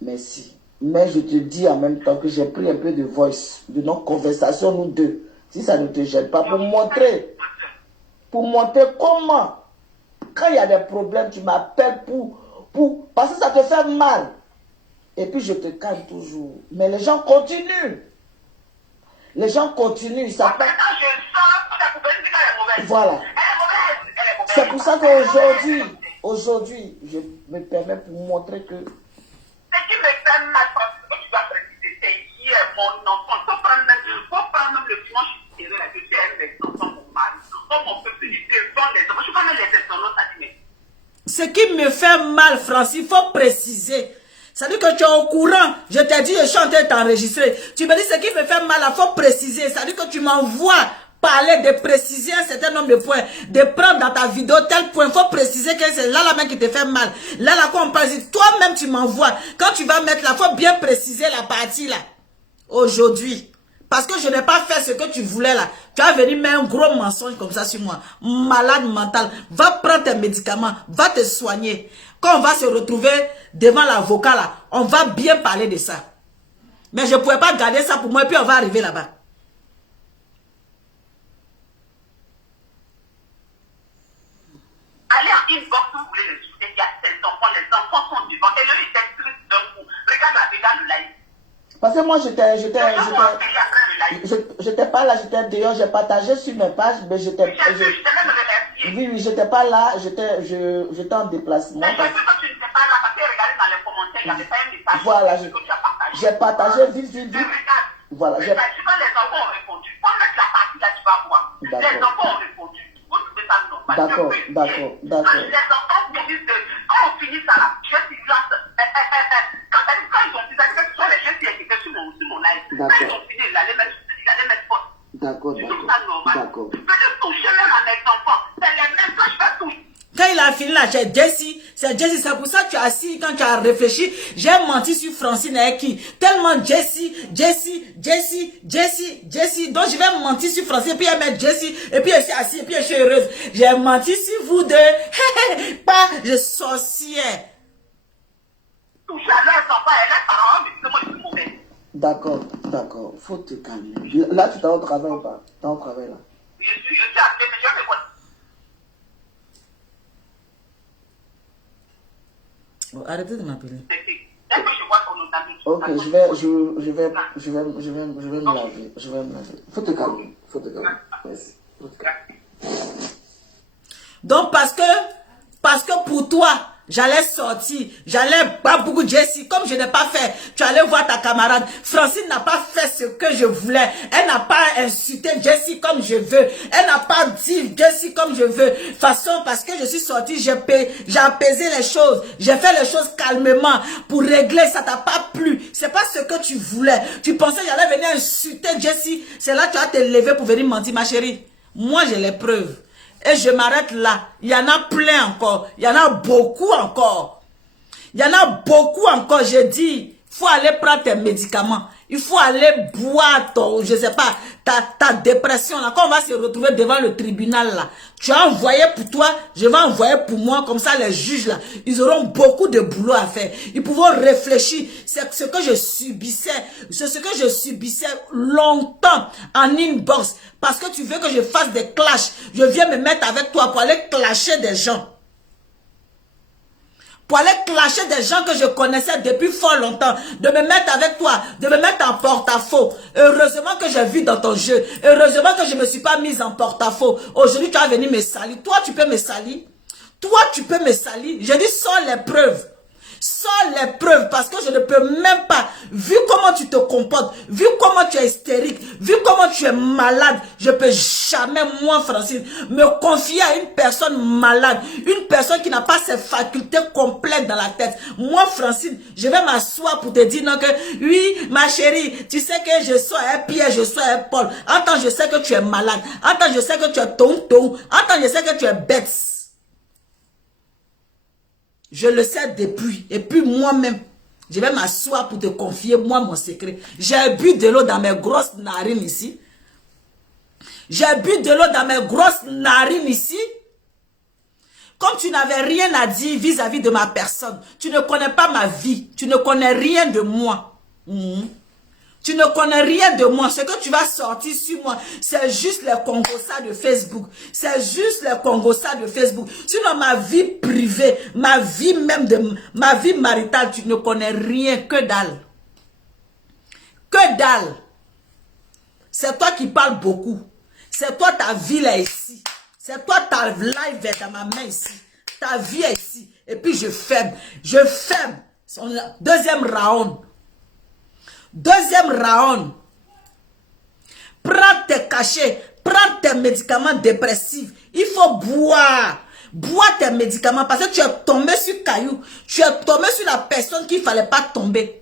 Merci. Mais je te dis en même temps que j'ai pris un peu de voice de notre conversation, nous deux. Si ça ne te gêne pas, pour montrer comment, quand il y a des problèmes, tu m'appelles parce que ça te fait mal. Et puis je te calme toujours. Mais les gens continuent. Les gens continuent. Ça peut... Voilà. C'est pour ça qu'aujourd'hui, je me permets pour montrer que... Ce qui me fait mal, parce que tu dois préciser, c'est hier, mon enfant. Faut prendre même le dimanche, je suis avec mes enfants, mon mari. Comme on peut se dire devant les enfants. Je peux même les enfants, ça dit, mais... Ce qui me fait mal, Francis, il faut préciser. Ça veut dire que tu es au courant. Je t'ai dit, je suis en train de t'enregistrer. Tu me dis ce qui me fait mal, il faut préciser. Ça veut dire que tu m'envoies parler, de préciser un certain nombre de points, de prendre dans ta vidéo tel point. Il faut préciser que c'est là la main qui te fait mal. Là, quand on parle, toi-même, tu m'envoies. Quand tu vas mettre là, il faut bien préciser la partie là. Aujourd'hui. Parce que je n'ai pas fait ce que tu voulais là. Tu as venu mettre un gros mensonge comme ça sur moi. Malade mental. Va prendre tes médicaments. Va te soigner. Quand on va se retrouver devant l'avocat là, on va bien parler de ça. Mais je ne pouvais pas garder ça pour moi et puis on va arriver là-bas. Allez à inbox, vous voulez le suivre. Il y a ses enfants, les enfants sont devant. Et lui, il était triste d'un coup. Regarde le live. Parce que moi, j'étais pas là, j'étais dehors, j'ai partagé sur mes pages, mais j'étais... Oui, j'étais pas là, j'étais en déplacement. Mais je sais que tu ne sais pas là, parce que regardez dans les commentaires, il y avait pas un message. Voilà, que tu as partagé. j'ai partagé vite. Voilà, les enfants ont répondu. Pour mettre la partie là, tu vas voir. Les enfants ont répondu. Vous trouvez ça normal? D'accord. Les enfants finissent de... Quand on finit ça là, je suis là... Quand ils ont dit ça, ce sont les gens qui étaient sur mon live. Quand ils ont fini, ils allaient mettre poste. D'accord. Je trouve ça normal. Je peux toucher même à mes enfants. C'est les mêmes que je vais toucher. Quand il a fini là, c'est Jessie. C'est pour ça que tu as assis, quand tu as réfléchi, j'ai menti sur Francine avec qui. Tellement Jessie. Donc je vais mentir sur Francine, et puis elle met Jessie, et puis elle s'est assise, et puis elle est heureuse. J'ai menti sur vous deux. Pas, je sorcière. Toucher à leurs enfants et leurs parents, mais moi je suis mauvaise. D'accord. Faut te calmer. Là, tu t'es au travail ou pas? T'es au travail là? Je suis appelé, mais je me connais. Arrêtez de m'appeler. Ok, je vais me laver. Faut te calmer. Merci. Donc parce que pour toi, j'allais sortir, j'allais boire beaucoup de Jessie, comme je n'ai pas fait. Tu allais voir ta camarade. Francine n'a pas fait ce que je voulais. Elle n'a pas insulté Jessie comme je veux. Elle n'a pas dit Jessie comme je veux. Façon, parce que je suis sortie, j'ai apaisé les choses. J'ai fait les choses calmement pour régler. Ça t'a pas plu. C'est pas ce que tu voulais. Tu pensais que j'allais venir insulter Jessie. C'est là que tu vas te lever pour venir mentir, ma chérie. Moi, j'ai les preuves. Et je m'arrête là. Il y en a plein encore. Il y en a beaucoup encore. Il y en a beaucoup encore. Je dis, il faut aller prendre tes médicaments. Il faut aller boire ton, je sais pas, ta dépression là. Quand on va se retrouver devant le tribunal là, tu as envoyé pour toi, je vais envoyer pour moi. Comme ça, les juges là, ils auront beaucoup de boulot à faire. Ils pourront réfléchir. C'est ce que je subissais. C'est ce que je subissais longtemps en inbox. Parce que tu veux que je fasse des clashs. Je viens me mettre avec toi pour aller clasher des gens. Pour aller clasher des gens que je connaissais depuis fort longtemps, de me mettre avec toi, de me mettre en porte-à-faux. Heureusement que j'ai vu dans ton jeu, heureusement que je ne me suis pas mise en porte-à-faux. Aujourd'hui, tu vas venir me salir. Toi, tu peux me salir. Toi, tu peux me salir. Je dis, sors les preuves. Sors les preuves parce que je ne peux même pas, vu comment tu te comportes, vu comment tu es hystérique, vu comment tu es malade, je ne peux jamais, moi Francine, me confier à une personne malade, une personne qui n'a pas ses facultés complètes dans la tête. Moi Francine, je vais m'asseoir pour te dire non que, oui ma chérie, tu sais que je sois un Pierre, je sois un Paul. En tant je sais que tu es malade, en tant je sais que tu es tonton, en tant je sais que tu es bête. Je le sais depuis. Et puis moi-même, je vais m'asseoir pour te confier, moi, mon secret. J'ai bu de l'eau dans mes grosses narines ici. J'ai bu de l'eau dans mes grosses narines ici. Comme tu n'avais rien à dire vis-à-vis de ma personne. Tu ne connais pas ma vie. Tu ne connais rien de moi. Tu ne connais rien de moi. Ce que tu vas sortir sur moi, c'est juste les congossas de Facebook. C'est juste les congossas de Facebook. Sinon, ma vie privée, ma vie même, ma vie maritale, tu ne connais rien, que dalle. Que dalle. C'est toi qui parles beaucoup. C'est toi ta vie là ici. C'est toi ta live est dans ma main ici. Ta vie est ici. Et puis je ferme. Je ferme. Deuxième round. Deuxième round. Prends tes cachets. Prends tes médicaments dépressifs. Il faut boire. Bois tes médicaments parce que tu es tombé sur caillou. Tu es tombé sur la personne qu'il ne fallait pas tomber.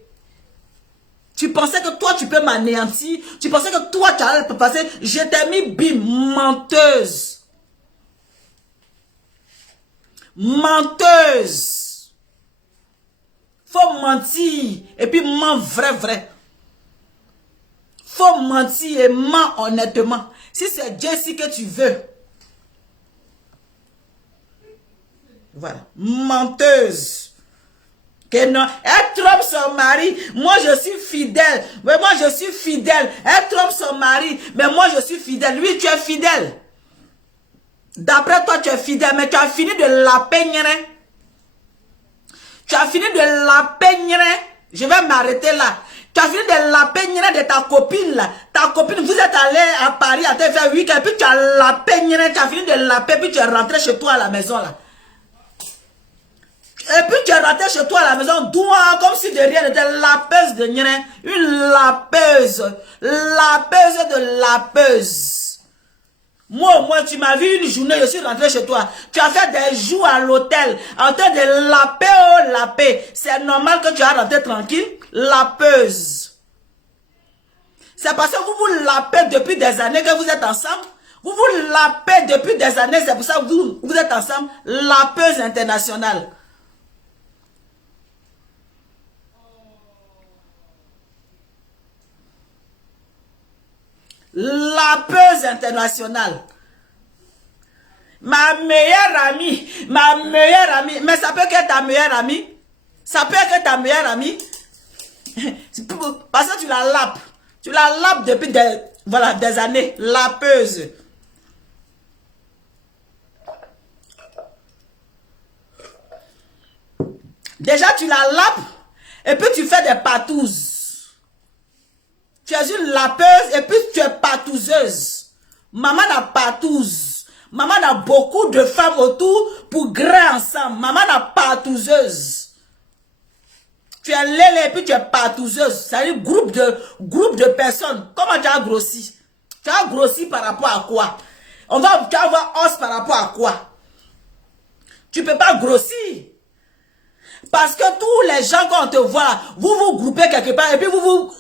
Tu pensais que toi, tu peux m'anéantir. Tu pensais que toi, tu allais passer. Je t'ai mis bim, menteuse. Menteuse. Faut mentir. Et puis, ment vrai. Faut mentir et ment honnêtement. Si c'est Jessie que tu veux. Voilà. Menteuse. Que non, elle trompe son mari, moi je suis fidèle, mais moi je suis fidèle, elle trompe son mari, mais moi je suis fidèle, lui tu es fidèle. D'après toi tu es fidèle, mais tu as fini de la peigner. Tu as fini de la peigner, je vais m'arrêter là. Tu as fini de la peigner de ta copine là. Ta copine, vous êtes allé à Paris à te faire week-end, puis tu as la peigner, tu as fini de la peigner, puis tu es rentré chez toi à la maison là. Et puis tu es rentré chez toi à la maison, doigt, comme si de rien n'était, lapeuse de rien, une lapeuse de lapeuse. Moi au moins tu m'as vu une journée, je suis rentré chez toi, tu as fait des jours à l'hôtel, en train de laper, c'est normal que tu as rentré tranquille, lapeuse. C'est parce que vous vous lapez depuis des années que vous êtes ensemble, vous vous lapez depuis des années, c'est pour ça que vous êtes ensemble, lapeuse internationale. Lapeuse internationale. Ma meilleure amie, mais ça peut être ta meilleure amie. Ça peut être ta meilleure amie. Parce que tu la lapes. Tu la lapes depuis des années. Lapeuse. Déjà tu la lapes et puis tu fais des patouzes. Tu es une lapeuse et puis tu es patouzeuse. Maman n'a patouze. Maman n'a a beaucoup de femmes autour pour grain ensemble. Maman la partouzeuse. Tu es lélé et puis tu es partouzeuse. C'est-à-dire groupe de personnes. Comment tu as grossi? Tu as grossi par rapport à quoi? Tu vas avoir os par rapport à quoi? Tu ne peux pas grossir. Parce que tous les gens, quand on te voit, vous vous groupez quelque part et puis vous vous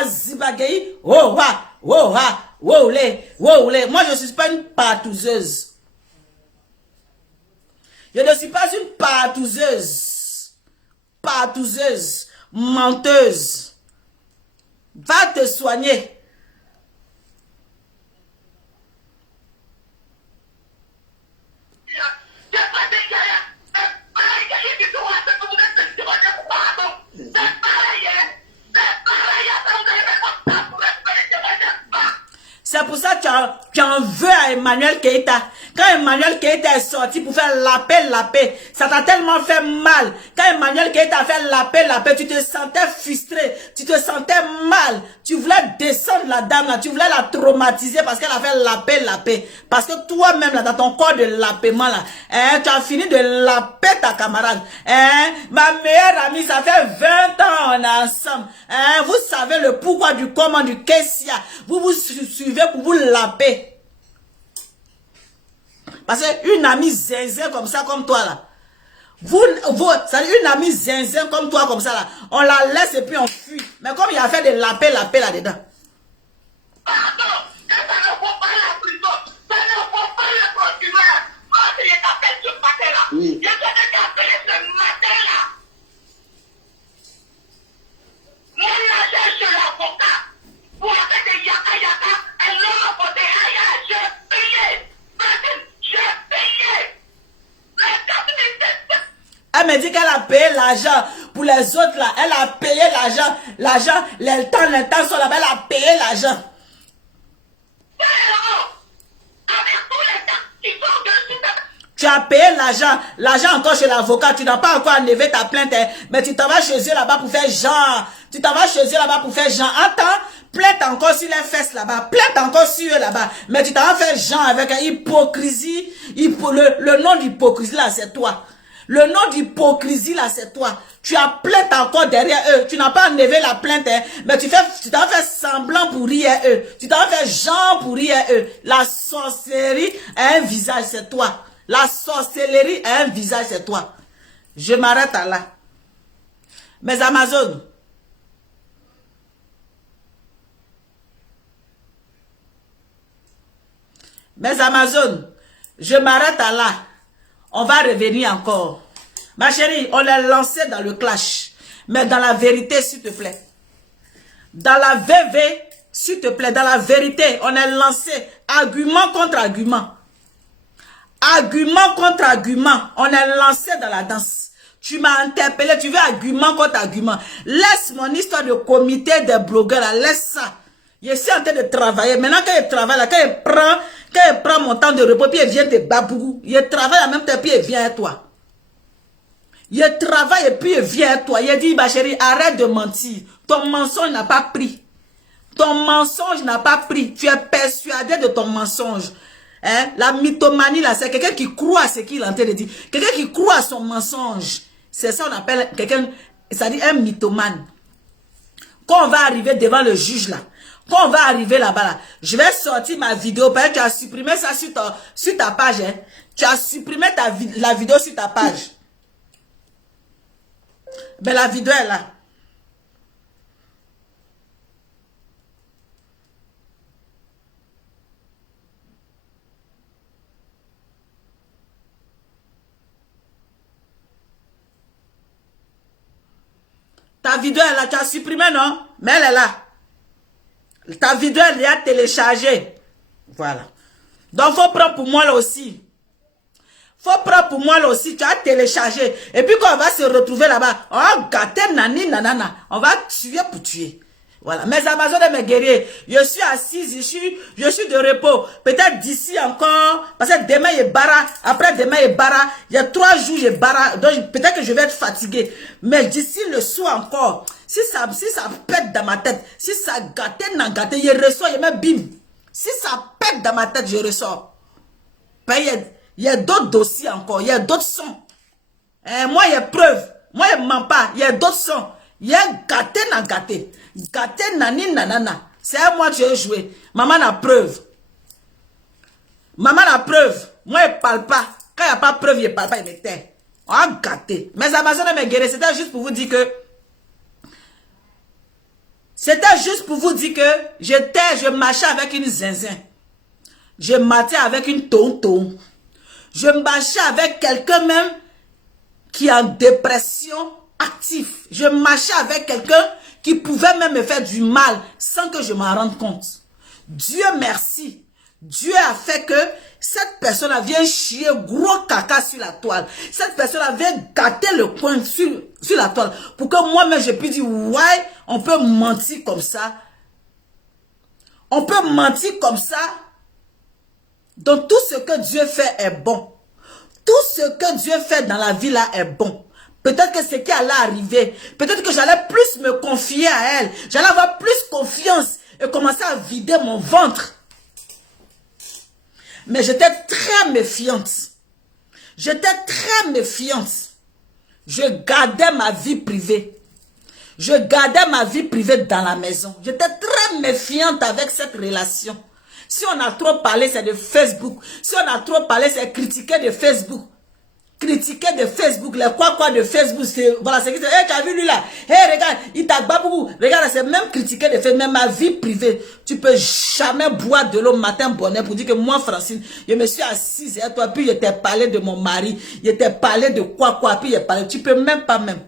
azibagayez. Oh, wa, oh, wa, oh, lé, oh, lé. Moi, je ne suis pas une partouzeuse. Je ne suis pas une partouzeuse. Partouzeuse, menteuse. Va te soigner. C'est pour ça que tu en veux à Emmanuel Keïta. Quand Emmanuel Keïta est sorti pour faire la paix, ça t'a tellement fait mal. Quand Emmanuel Keïta a fait la paix, tu te sentais frustré, tu te sentais mal. Tu voulais descendre la dame là, tu voulais la traumatiser parce qu'elle a fait la paix. Parce que toi-même là, dans ton corps de lapaiement là, tu as fini de laper ta camarade. Ma meilleure amie, ça fait 20 ans on est ensemble. Vous savez le pourquoi du comment du qu'est-ce qu'il y a. Vous vous suivez pour vous laper. Parce qu'une amie zinzin comme ça, comme toi là, une amie zinzin comme toi comme ça là, on la laisse et puis on fuit. Mais comme il a fait des lapés là-dedans. Pardon, ça ne vaut pas la prison, ça ne vaut pas le procureur. Quand il est appelé ce matin-là, Oui. je t'ai appelé ce matin-là. Moi, j'ai cherché l'avocat pour faire des yaka, et l'homme a posé, j'ai payé. J'ai payé. Elle me dit qu'elle a payé l'argent pour les autres là. Elle a payé l'argent. L'argent, les temps sont là-bas. Elle a payé l'argent. Tu as payé l'argent. L'argent encore chez l'avocat. Tu n'as pas encore enlevé ta plainte. Mais tu t'en vas chez eux là-bas pour faire genre. Tu t'en vas chez eux là-bas pour faire genre. Attends. Plainte encore sur les fesses là-bas. Plainte encore sur eux là-bas. Mais tu t'en vas faire genre avec hypocrisie. Le nom d'hypocrisie là, c'est toi. Le nom d'hypocrisie là, c'est toi. Tu as plainte encore derrière eux. Tu n'as pas enlevé la plainte, mais tu t'en fais semblant pour rire eux. Tu t'en fais genre pour rire eux. La sorcellerie a un visage, c'est toi. La sorcellerie a un visage, c'est toi. Je m'arrête à là. Mes Amazones. Mes Amazones. Je m'arrête à là. On va revenir encore. Ma chérie, on est lancé dans le clash. Mais dans la vérité, s'il te plaît. Dans la VV, s'il te plaît, dans la vérité, on est lancé. Argument contre argument. Argument contre argument. On est lancé dans la danse. Tu m'as interpellé, tu veux argument contre argument. Laisse mon histoire de comité des blogueurs là, laisse ça. Je suis en train de travailler. Maintenant, quand je travaille là, quand je prends mon temps de repos, puis il vient te babou. Je travaille en même temps, puis il vient à toi. Je travaille et puis il vient à toi. Il dit, ma chérie, arrête de mentir. Ton mensonge n'a pas pris. Ton mensonge n'a pas pris. Tu es persuadé de ton mensonge. Hein? La mythomanie, là, c'est quelqu'un qui croit à ce qu'il est en train de dire. Quelqu'un qui croit à son mensonge. C'est ça qu'on appelle quelqu'un, c'est-à-dire un mythomane. Quand on va arriver devant le juge, là, quand on va arriver là-bas, là, je vais sortir ma vidéo. Parce que tu as supprimé ça sur ta page. Hein? Tu as supprimé la vidéo sur ta page. Mais la vidéo est là. Ta vidéo est là. Tu as supprimé, non? Mais elle est là. Ta vidéo, elle est à télécharger. Voilà. Donc, faut prendre pour moi là aussi. Faut prendre pour moi là aussi. Tu as téléchargé. Et puis, quand on va se retrouver là-bas, on va gâter nani nanana. On va tuer pour tuer. Voilà. Mes Amazones et mes guerriers, je suis assise, je suis de repos. Peut-être d'ici encore, parce que demain il est bara, après demain il est bara. Il y a 3 jours il est bara, donc peut-être que je vais être fatigué. Mais d'ici le soir encore, si ça pète dans ma tête, si ça gâte, je ressors, je mets bim. Si ça pète dans ma tête, je ressors. Il y a d'autres dossiers encore. Il y a d'autres sons. Moi, il y a preuve. Moi, il ne ment pas. Il y a d'autres sons. Il y a gâté na gâté. Gâté nani nanana. C'est à moi que tu as joué. Maman a preuve. Maman a preuve. Moi, il ne parle pas. Quand il n'y a pas de preuve, il ne parle pas, il me tait. On a gâté. Mes Amazones et mes guerriers, c'était juste pour vous dire que... C'était juste pour vous dire que je marchais avec une zinzin. Je marchais avec une tonton. Je marchais avec quelqu'un même qui est en dépression active. Je marchais avec quelqu'un qui pouvait même me faire du mal sans que je m'en rende compte. Dieu merci. Dieu a fait que cette personne vient chier gros caca sur la toile. Cette personne vient gâter le coin sur la toile. Pour que moi-même je puisse dire, ouais, on peut mentir comme ça. On peut mentir comme ça. Donc tout ce que Dieu fait est bon. Tout ce que Dieu fait dans la vie là est bon. Peut-être que ce qui allait arriver, peut-être que j'allais plus me confier à elle. J'allais avoir plus confiance et commencer à vider mon ventre. Mais j'étais très méfiante. J'étais très méfiante. Je gardais ma vie privée. Je gardais ma vie privée dans la maison. J'étais très méfiante avec cette relation. Si on a trop parlé, c'est de Facebook. Si on a trop parlé, c'est critiquer de Facebook. Critiquer de Facebook, les quoi de Facebook, c'est, voilà, c'est, hey, tu as vu lui là, hey, regarde, il t'a babou, regarde, c'est même critiquer de Facebook, même ma vie privée, tu peux jamais boire de l'eau matin bonheur pour dire que moi, Francine, je me suis assise à toi, puis je t'ai parlé de mon mari, je t'ai parlé de quoi, puis je parlé, tu peux même pas même.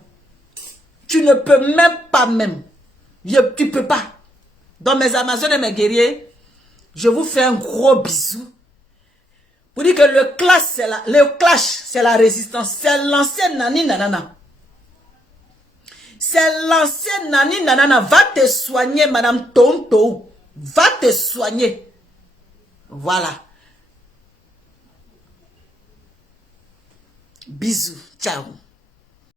Tu ne peux même pas même. Tu peux pas. Donc mes Amazones et mes guerriers, je vous fais un gros bisou. Pour dire que le clash, c'est la résistance. C'est l'ancienne nani nanana. C'est l'ancienne nani nanana. Va te soigner, madame Tonto. Va te soigner. Voilà. Bisous. Ciao.